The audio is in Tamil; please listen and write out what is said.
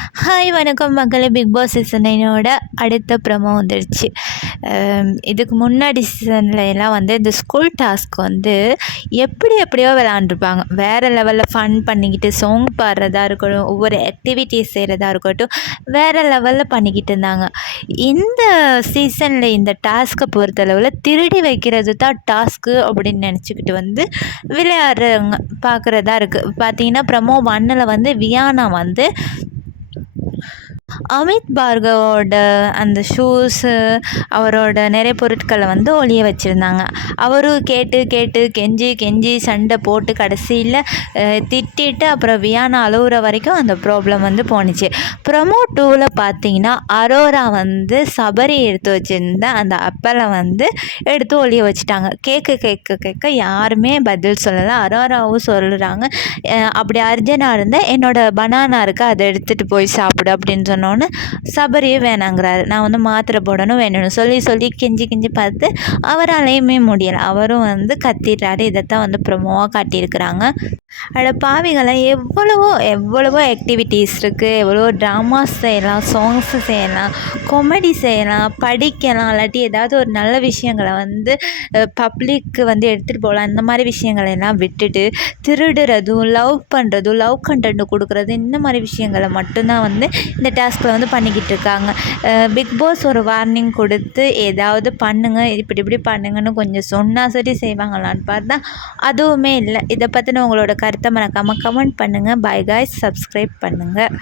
ஹாய் வணக்கம் மக்களே பிக் பாஸ் சீசன் நைனோட அடுத்த ப்ரமோ வந்துடுச்சு இதுக்கு முன்னாடி சீசனில் எல்லாம் வந்து இந்த ஸ்கூல் டாஸ்க் வந்து எப்படி எப்படியோ விளாண்டுருப்பாங்க. வேறு லெவலில் ஃபன் பண்ணிக்கிட்டு சாங் பாடுறதா இருக்கட்டும் ஒவ்வொரு ஆக்டிவிட்டீஸ் செய்கிறதா இருக்கட்டும் வேறு லெவலில் பண்ணிக்கிட்டு இருந்தாங்க. இந்த சீசனில் இந்த டாஸ்க்கை பொறுத்தளவில் திருடி வைக்கிறது தான் டாஸ்க்கு அப்படின்னு நினச்சிக்கிட்டு வந்து விளையாடுறவங்க பார்க்குறதா இருக்குது பார்த்தீங்கன்னா ப்ரமோ ஒன்னில் வந்து வியானா வந்து அமித் பார்கவோட அந்த ஷூஸு அவரோட நிறைய பொருட்களை வந்து ஒளிய வச்சுருந்தாங்க. அவரும் கேட்டு கேட்டு கெஞ்சி கெஞ்சி சண்டை போட்டு கடைசியில் திட்டிட்டு அப்புறம் வியானா அழுகுற வரைக்கும் அந்த ப்ராப்ளம் வந்து போணுச்சு. ப்ரமோ டூவில் பார்த்தீங்கன்னா அரோரா வந்து சபரி எடுத்து வச்சுருந்த அந்த அப்பலை வந்து எடுத்து ஒளிய வச்சுட்டாங்க. கேட்க கேட்க கேட்க யாருமே பதில் சொல்லலை. அரோராவும் சொல்கிறாங்க அப்படி அர்ஜென்ட்டாக இருந்தால் என்னோடய பனானா இருக்குது அதை எடுத்துகிட்டு போய் சாப்பிடு அப்படின்னு சொன்னோன்னே சபரியே வேணாங்கிறாரு. நான் வந்து மாத்திரை போடணும் வேணும்னு சொல்லி சொல்லி கெஞ்சி கெஞ்சி பார்த்து அவராலையுமே முடியலை. அவரும் வந்து கத்திடுறாரு. இதைத்தான் வந்து ப்ரொமோவாக காட்டியிருக்கிறாங்க. அட பாவிகளை எவ்வளவோ எவ்வளவோ ஆக்டிவிட்டீஸ் இருக்குது எவ்வளவோ ட்ராமாஸ் செய்யலாம் சாங்ஸ் செய்யலாம் காமெடி செய்யலாம் படிக்கலாம். இல்லாட்டி ஏதாவது ஒரு நல்ல விஷயங்களை வந்து பப்ளிக்கு வந்து எடுத்துகிட்டு போகலாம். இந்த மாதிரி விஷயங்களை எல்லாம் விட்டுட்டு திருடுறதும் லவ் பண்ணுறதும் லவ் கண்டென்ட் கொடுக்குறது இந்த மாதிரி விஷயங்களை மட்டும்தான் வந்து இந்த டாஸ்கில் வந்து பண்ணிக்கிட்டு இருக்காங்க பிக் பாஸ் ஒரு வார்னிங் கொடுத்து ஏதாவது பண்ணுங்கள் இப்படி இப்படி பண்ணுங்கன்னு கொஞ்சம் சொன்னால் சரி செய்வாங்களான்னு பார்த்தா அதுவுமே இல்லை. இதை பற்றின உங்களோட கருத்தை மறக்காமல் கமெண்ட் பண்ணுங்கள் பை காய்ஸ் சப்ஸ்கிரைப் பண்ணுங்கள்